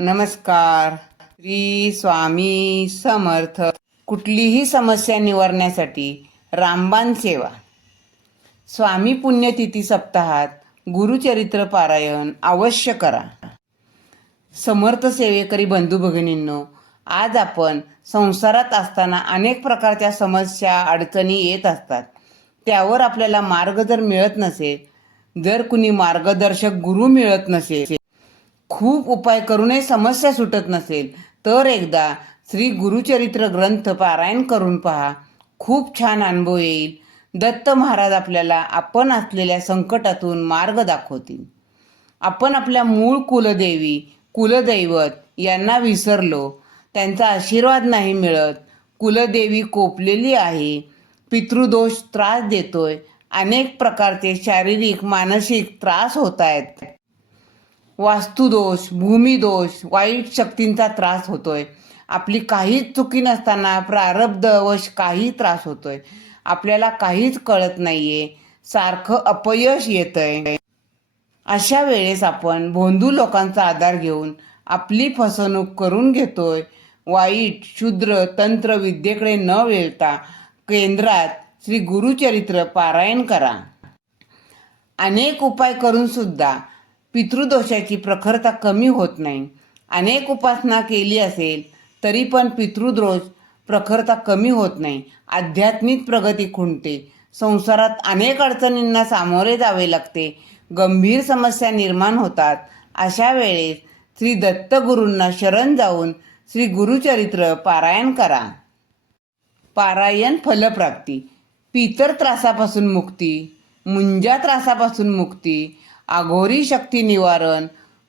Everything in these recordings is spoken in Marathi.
नमस्कार. श्री स्वामी समर्थ. कुठलीही समस्या निवारण्यासाठी रामबाण सेवा. स्वामी पुण्यतिथी सप्ताहात गुरुचरित्र पारायण अवश्य करा. समर्थ सेवेकरी बंधू भगिनींनो आज आपण संसारात असताना अनेक प्रकारच्या समस्या अडचणी येत असतात. त्यावर आपल्याला मार्ग जर मिळत नसेल जर कुणी मार्गदर्शक गुरु मिळत नसेल खूप उपाय करूनही समस्या सुटत नसेल तर एकदा श्री गुरुचरित्र ग्रंथ पारायण करून पहा. खूप छान अनुभव येईल. दत्त महाराज आपल्याला आपण असलेल्या संकटातून मार्ग दाखवतील. आपण आपल्या मूळ कुलदेवी कुलदैवत यांना विसरलो. त्यांचा आशीर्वाद नाही मिळत. कुलदेवी कोपलेली आहे. पितृदोष त्रास देतोय. अनेक प्रकारचे शारीरिक मानसिक त्रास होत आहेत. वास्तुदोष भूमिदोष वाईट शक्तींचा त्रास होतोय. आपली काहीच चुकी नसताना प्रारब्धवश काही त्रास होतोय. आपल्याला काहीच कळत नाहीये. सारखं अपयश येतंय. अशा वेळेस आपण भोंदू लोकांचा आधार घेऊन आपली फसवणूक करून घेतोय. वाईट शूद्र तंत्र विद्येकडे न वेळता केंद्रात श्री गुरुचरित्र पारायण करा. अनेक उपाय करून सुद्धा पितृदोषाची प्रखरता कमी होत नाही. अनेक उपासना केली असेल तरी पण पितृदोष प्रखरता कमी होत नाही. आध्यात्मिक प्रगती खुंटते. संसारात अनेक अडचणींना सामोरे जावे लागते. गंभीर समस्या निर्माण होतात. अशा वेळेस श्री दत्तगुरूंना शरण जाऊन श्री गुरुचरित्र पारायण करा. पारायण फलप्राप्ती. पितर त्रासापासून मुक्ती मुंजा त्रासापासून मुक्ती आघोरी शक्ती निवारण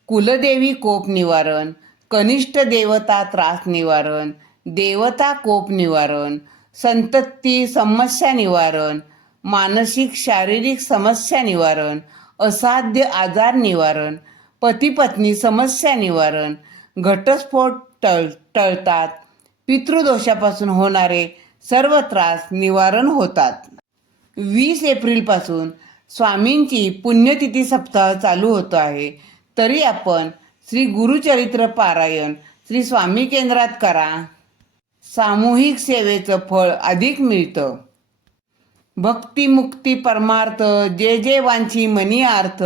कुलदेवी कोप निवारण कनिष्ठ देवता त्रास निवारण देवता कोप निवारण संतती समस्या निवारण मानसिक शारीरिक समस्या निवारण असाध्य आजार निवारण पतीपत्नी समस्या निवारण घटस्फोट टळ टळतात. पितृदोषापासून होणारे सर्व त्रास निवारण होतात. वीस एप्रिलपासून स्वामींची पुण्यतिथी सप्ताह चालू होतो आहे. तरी आपण श्री गुरुचरित्र पारायण श्री स्वामी केंद्रात करा. सामूहिक सेवेचं फळ अधिक मिळतं. भक्तिमुक्ती परमार्थ जे जे वांची मनी अर्थ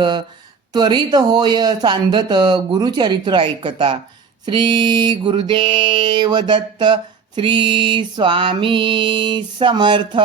त्वरित होय सांधत गुरुचरित्र ऐकता. श्री गुरुदेव दत्त श्री स्वामी समर्थ.